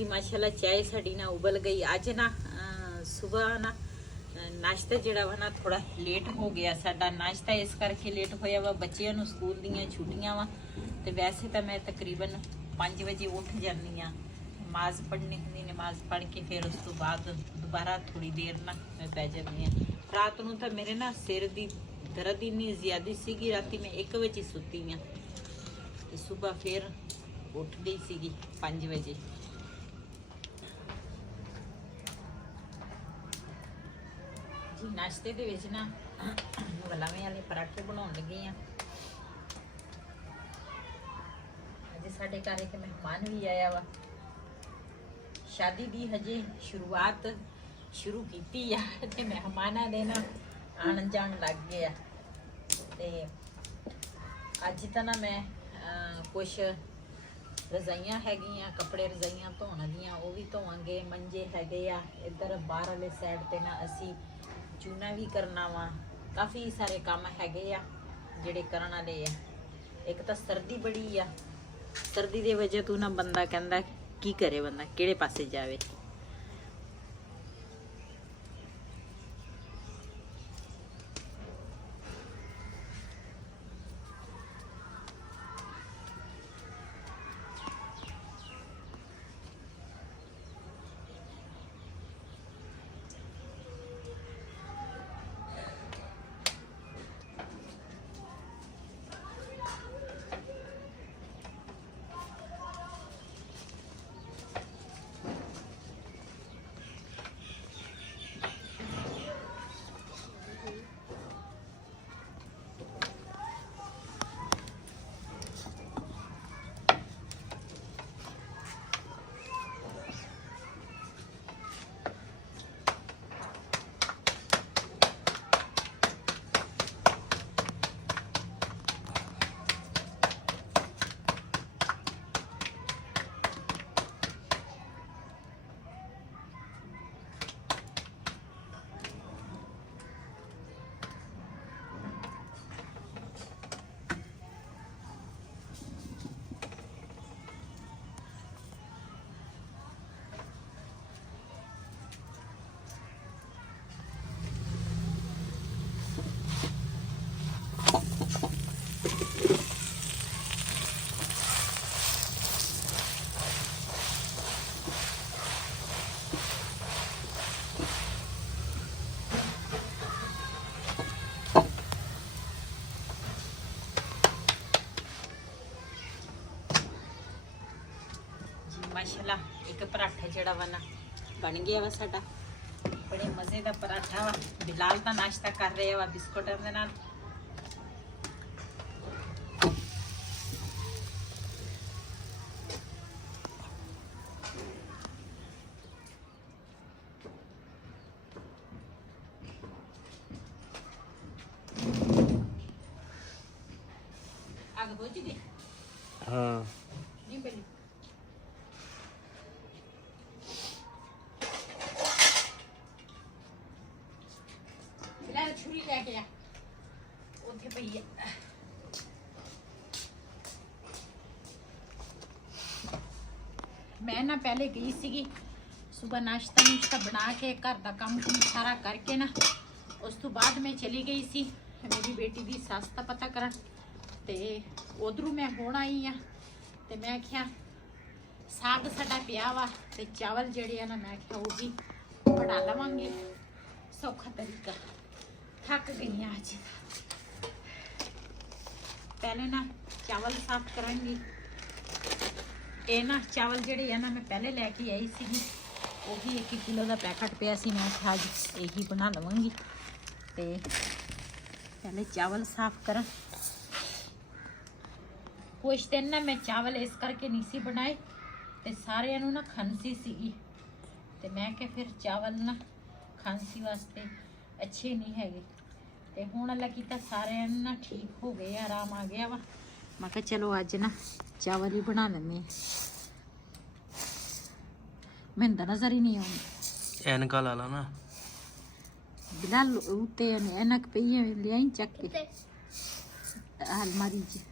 जी माशाल्लाह चाय साड़ी ना उबल गई। आज ना सुबह ना नाश्ता जिहड़ा वा ना थोड़ा लेट हो गया साडा। नाश्ता इस करके लेट होया वा, बच्चियां नूं स्कूल दीयां छुट्टियां वा ते वैसे तो मैं तकरीबन 5 बजे उठ जानी हाँ। नमाज पढ़नी होंदी, नमाज पढ़ के फिर उस तो बाद दोबारा थोड़ी देर ना मैं पै जानी हाँ। रात नूं तो मेरे ना सिर दी दर्द इन्नी ज़्यादा सीगी, राती मैं 1 बजे सुती हाँ ते सुबह फिर उठ गई सीगी 5 बजे। जी नाश्ते दे विच ना गुलामी वाले पराठे बनाउण लगी हाँ। अज साडे घर एक मेहमान भी आया वा। शादी दी हजे शुरुआत शुरू कीती आ ते मेहमानां दे ना आण जाण लग गए आ। ते अज तां ना मैं कुछ रजाइयां हैगियां, कपड़े रजाइयां धोण दियां वो भी धोवांगे। मंजे हैगे आ इधर बाहर वाले साइड ते ना असी चूना भी करना वा। काफ़ी सारे काम हैगे आ जिहड़े करन वाले आ। एक तो सर्दी बड़ी आ, सर्दी दी वजह तो ना बंदा कहंदा की करे, बंदा किहड़े पासे जावे। माशाल्लाह एक पराठा जड़ा वा ना बन गया वा साडा। बड़े मज़े का पराठा वा। बिलाल का नाश्ता कर रहे वा बिस्कुटां दे नाल। आग बुझ गई? हाँ नहीं पहले छुरी लैके आ उत्थे पई है। मैं ना पहले गई सीगी सुबह नाश्ता नुश्ता बना के घर का काम सारा करके ना उस तो बाद मैं चली गई सी मेरी बेटी की सस का पता करन। ते उधरों मैं हुण आई हाँ ते मैं क्या साग साडा पिया वा ते चावल जड़े ना मैं क्या वो भी बना लवांगे। सौखा तरीका। थक गई आज। पहले ना चावल साफ करांगी। ये ना चावल जड़े है ना मैं पहले लैके आई सी, वो भी 1 किलो का पैकेट पिया सी। मैं आज यही बना लवांगी। ते पहले चावल साफ करा। कुछ दिन ना मैं चावल इस करके नहीं सी बनाए ते सारे ना खांसी सी ते मैं क्या फिर चावल ना खांसी वास्ते अच्छे नहीं हैगे। ते हुण अल्लाह कीता सारे ना ठीक हो गए, आराम आ गया वा। मैं कहा चलो अज ना चावल ही बना लेने। मैंने तो नजर ही नहीं आती। एनका ला ला ना बिलाल उत्ते एनक पई है ले आई चक के अलमारी च।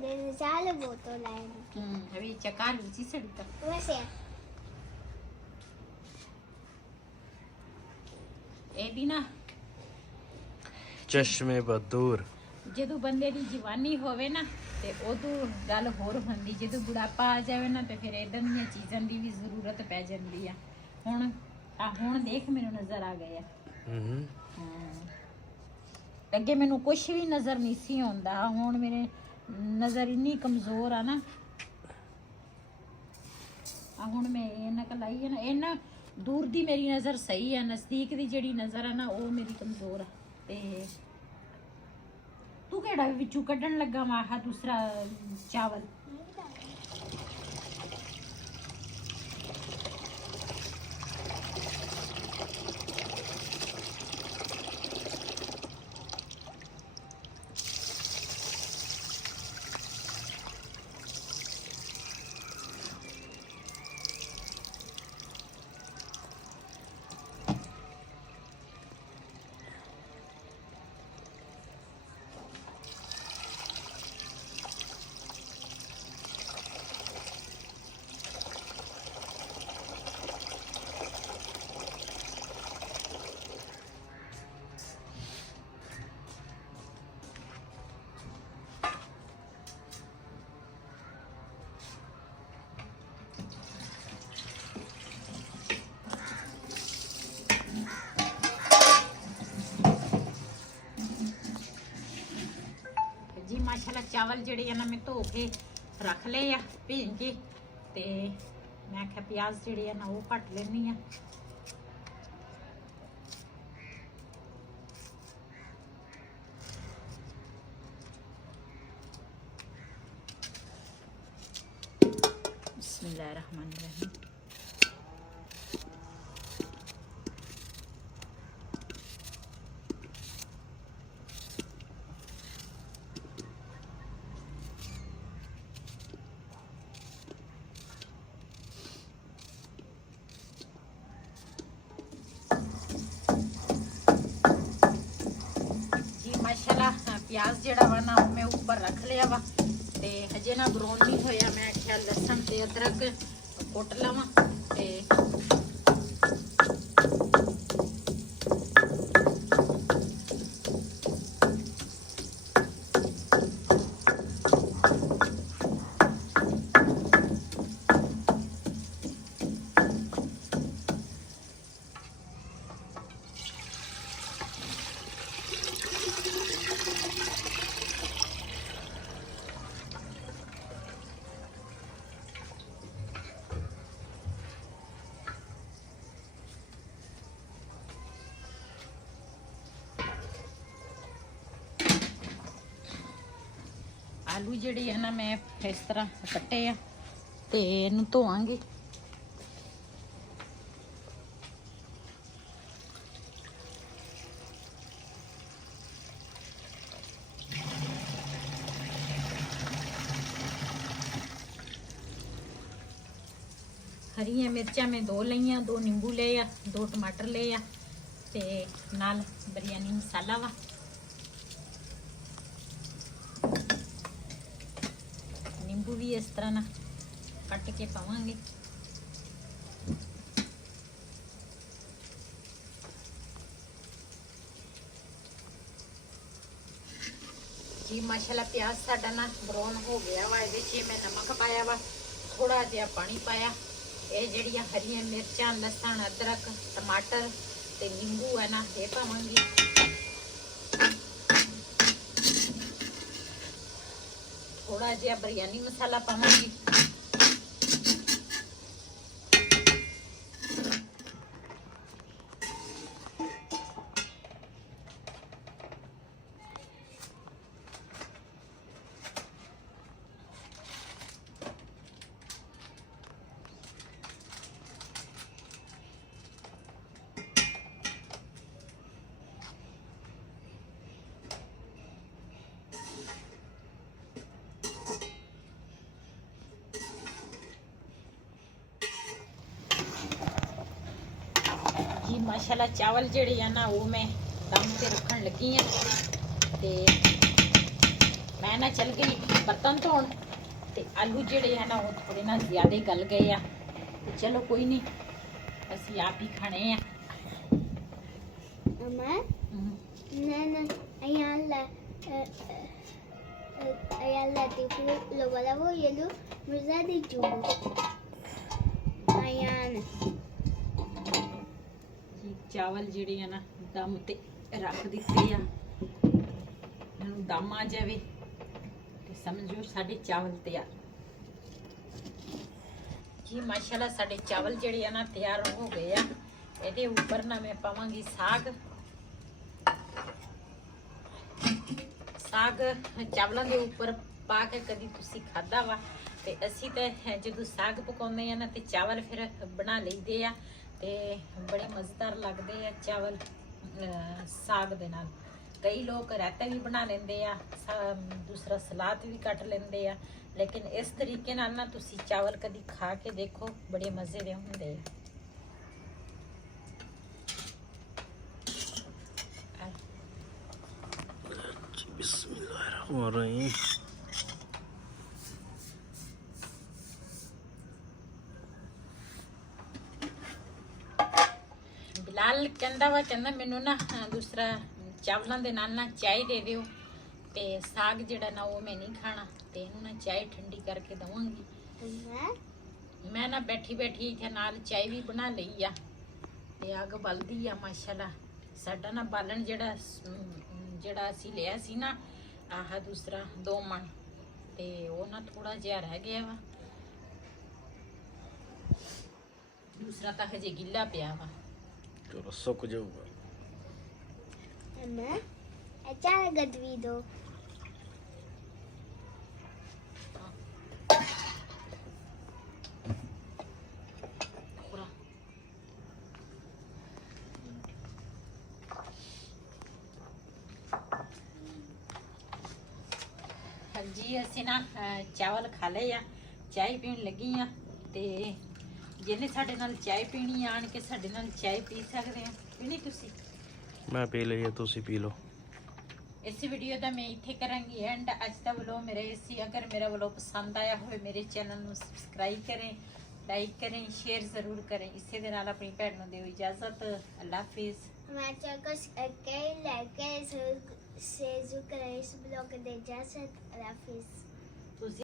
ਦੇ ਚਾਲ ਬੋਤਲ ਆਏ ਅਭੀ ਚਕਾ ਲੂਚੀ ਸੜੀ ਤਾਂ ਵੈਸੇ ਇਹ ਵੀ ਨਾ ਚਸ਼ਮੇ ਬਦੂਰ ਜਦੋਂ ਬੰਦੇ ਦੀ ਜਵਾਨੀ ਹੋਵੇ ਨਾ ਤੇ ਉਦੋਂ ਗੱਲ ਹੋਰ ਹੁੰਦੀ, ਜਦੋਂ ਬੁਢਾਪਾ ਆ ਜਾਵੇ ਨਾ ਤੇ ਫਿਰ ਇਦਾਂ ਦੀਆਂ ਚੀਜ਼ਾਂ ਦੀ ਵੀ ਜ਼ਰੂਰਤ ਪੈ ਜਾਂਦੀ ਆ। ਹੁਣ ਦੇਖ ਮੈਨੂੰ ਨਜ਼ਰ ਆ ਗਏ ਆ। ਅੱਗੇ ਮੈਨੂੰ ਕੁਝ ਵੀ ਨਜ਼ਰ ਨਹੀਂ ਸੀ ਆਉਂਦਾ, ਹੁਣ ਮੇਰੇ ਨਜ਼ਰ ਇੰਨੀ ਕਮਜ਼ੋਰ ਆ ਨਾ। ਹੁਣ ਮੈਂ ਇਹਨਾਂ ਲਾਈ ਹੈ ਨਾ, ਇਹਨਾਂ ਦੂਰ ਦੀ ਮੇਰੀ ਨਜ਼ਰ ਸਹੀ ਆ, ਨਜ਼ਦੀਕ ਦੀ ਜਿਹੜੀ ਨਜ਼ਰ ਆ ਨਾ ਉਹ ਮੇਰੀ ਕਮਜ਼ੋਰ ਆ। ਤੇ ਤੂੰ ਕਿਹੜਾ ਵਿੱਚੋਂ ਕੱਢਣ ਲੱਗਾ ਵਾ ਆਹ ਦੂਸਰਾ ਚਾਵਲ? जी माशाल्लाह चावल जेडे है ना मैं धो के रख ले आ भीन के, ते मैं आख्या प्याज जेडे है ना वो कट लेनी आ। बिस्मिल्लाहिर्रहमानिर्रहीम। माशाल्लाह प्याज जेड़ा वा ना मैं ऊपर रख लिया वा, ते हजे ना ब्राउन नहीं होया। मैं आख्या लसन ते अदरक कुट लवां ते आलू ਜਿਹੜੇ ਹੈ ਨਾ ਮੈਂ ਇਸ ਤਰ੍ਹਾਂ ਕੱਟੇ ਆ ਤੇ ਇਹਨੂੰ ਧੋਵਾਂਗੇ। हरिया मिर्चा मैं 2 लिया, 2 नींबू ले आ, 2 टमाटर ले आ ते नाल बिरयानी मसाला वा। नींबू भी इस तरह ना कट के पावांगे। जी माशाल्लाह प्याज साडा ना ब्राउन हो गया वा। ये मैं नमक पाया वा, थोड़ा जिहा पानी पाया। ये जड़ियाँ हरिया मिर्चा, लसन, अदरक, टमाटर ते नींबू है ना ये पावांगी। थोड़ा जिहा बिरयानी मसाला पावांगी। जी माशाल्लाह चावल जेड़े है ना वो मैं दम से रखन लगी हाँ। ते ਮੈਂ ਨਾ ਚੱਲ ਗਈ ਬਰਤਨ ਧੋਣ ਤੇ ਆਲੂ ਜਿਹੜੇ ਆ ਨਾ ਉਹ ਥੋੜੇ ਨਾ ਜ਼ਿਆਦਾ ਗਲ ਗਏ ਆ ਤੇ ਚਲੋ ਕੋਈ ਨਹੀਂ ਅਸੀਂ ਆਪ ਹੀ ਖਾਣੇ ਆ Mama, Nana, ayala, ayala, tipo, lo wala mo yelo, musa di jugo. Ayan. ਜੀ ਚਾਵਲ ਜਿਹੜੇ ਆ ਨਾ ਦਮ ਤੇ ਰੱਖ ਦਿੱਤੇ ਆ ਇਹਨਾਂ ਨੂੰ ਦਮ ਆ ਜਾਵੇ ਤੇ ਸਮਝੋ ਸਾਡੇ ਚਾਵਲ ਤਿਆਰ ਜੀ ਮਾਸ਼ਾਅੱਲਾ ਸਾਡੇ ਚਾਵਲ ਜਿਹੜੇ ਆ ਨਾ ਤਿਆਰ ਹੋ ਗਏ ਆ ਇਹਦੇ ਉੱਪਰ ਨਾ ਮੈਂ ਪਾਵਾਂਗੀ ਸਾਗ ਚਾਵਲਾਂ ਦੇ ਉੱਪਰ ਪਾ ਕੇ ਕਦੀ ਤੁਸੀਂ ਖਾਦਾ ਵਾ ਤੇ ਅਸੀਂ ਤਾਂ ਜਦੋਂ ਸਾਗ ਪਕਾਉਂਦੇ ਆ ਨਾ ਤੇ ਚਾਵਲ ਫਿਰ ਬਣਾ ਲਈਦੇ ਆ ਤੇ ਬੜੇ ਮਜ਼ੇਦਾਰ ਲੱਗਦੇ ਆ ਚਾਵਲ ਸਾਗ ਦੇ ਨਾਲ ਕਈ ਲੋਕ ਰਾਇਤਾ ਵੀ ਬਣਾ ਲੈਂਦੇ ਆ ਦੂਸਰਾ ਸਲਾਦ ਵੀ ਕੱਟ ਲੈਂਦੇ ਆ ਲੇਕਿਨ ਇਸ ਤਰੀਕੇ ਨਾਲ ਨਾ ਤੁਸੀਂ ਚਾਵਲ ਕਦੀ ਖਾ ਕੇ ਦੇਖੋ ਬੜੇ ਮਜ਼ੇ ਦੇ ਹੁੰਦੇ ਆ बिस्मिल्लाहिर्रहमानिर्रहीम ਬਿਲਾਲ ਕਹਿੰਦਾ ਮੈਨੂੰ ਨਾ ਦੂਸਰਾ ਚਾਵਲਾਂ ਦੇ ਨਾਲ ਨਾ ਚਾਹ ਦੇ ਦਿਓ ਤੇ ਸਾਗ ਜਿਹੜਾ ਨਾ ਉਹ ਮੈਂ ਨਹੀਂ ਖਾਣਾ ਤੇ ਇਹਨੂੰ ਨਾ ਚਾਹ ਠੰਡੀ ਕਰਕੇ ਦਵਾਂਗੀ Mama, ਮੈਂ ਨਾ ਬੈਠੀ ਇੱਥੇ ਨਾਲ ਚਾਹ ਵੀ ਬਣਾ ਲਈ ਆ ਤੇ ਅੱਗ ਬਲਦੀ ਆ ਮਾਸ਼ਾਅੱਲਾ ਸਾਡਾ ਨਾ ਬਾਲਣ ਜਿਹੜਾ ਅਸੀਂ ਲਿਆ ਸੀ ਨਾ ਆਹ ਦੂਸਰਾ 2 ਮਣ ਤੇ ਉਹ ਨਾ ਥੋੜਾ ਜਿਹਾ ਰਹਿ ਗਿਆ ਵਾ ਦੂਸਰਾ ਤਾਂ ਹਜੇ ਗਿੱਲਾ ਪਿਆ ਵਾ चलो सुक जाऊगा Mama, ayala gadwido. ਪੂਰਾ ਹਾਂਜੀ ਅਸੀਂ ਨਾ ਚਾਵਲ ਖਾ ਲਏ ਆ ਚਾਹ ਪੀਣ ਲੱਗੀ ਆ ਤੇ ਜਿਹਨੇ ਸਾਡੇ ਨਾਲ ਚਾਹ ਪੀਣੀ ਆਣ ਕੇ ਸਾਡੇ ਨਾਲ ਚਾਹ ਪੀ ਸਕਦੇ ਆ ਪੀਣੀ ਤੁਸੀਂ मैं पी ली है तुसी पी लो ਇਸ ਵੀਡੀਓ ਦਾ ਮੈਂ ਇੱਥੇ ਕਰਾਂਗੀ ਐਂਡ ਅੱਜ ਦਾ ਵਲੋਗ ਮੇਰੇ ਸੀ ਅਗਰ ਮੇਰਾ ਵਲੋਗ ਪਸੰਦ ਆਇਆ ਹੋਵੇ ਮੇਰੇ ਚੈਨਲ ਨੂੰ ਸਬਸਕ੍ਰਾਈਬ ਕरें ਲਾਈਕ करें शेयर ज़रूर करें ਇਸੇ ਦੇ ਨਾਲ ਆਪਣੀ ਭੈਣ ਨੂੰ ਦਿਓ ਇਜਾਜ਼ਤ ਅੱਲਾ ਹਾਫਿਜ਼ Mama, chicos, okay, like, se suscribe, blog de Jazz, la fiz. ਤੁਸੀਂ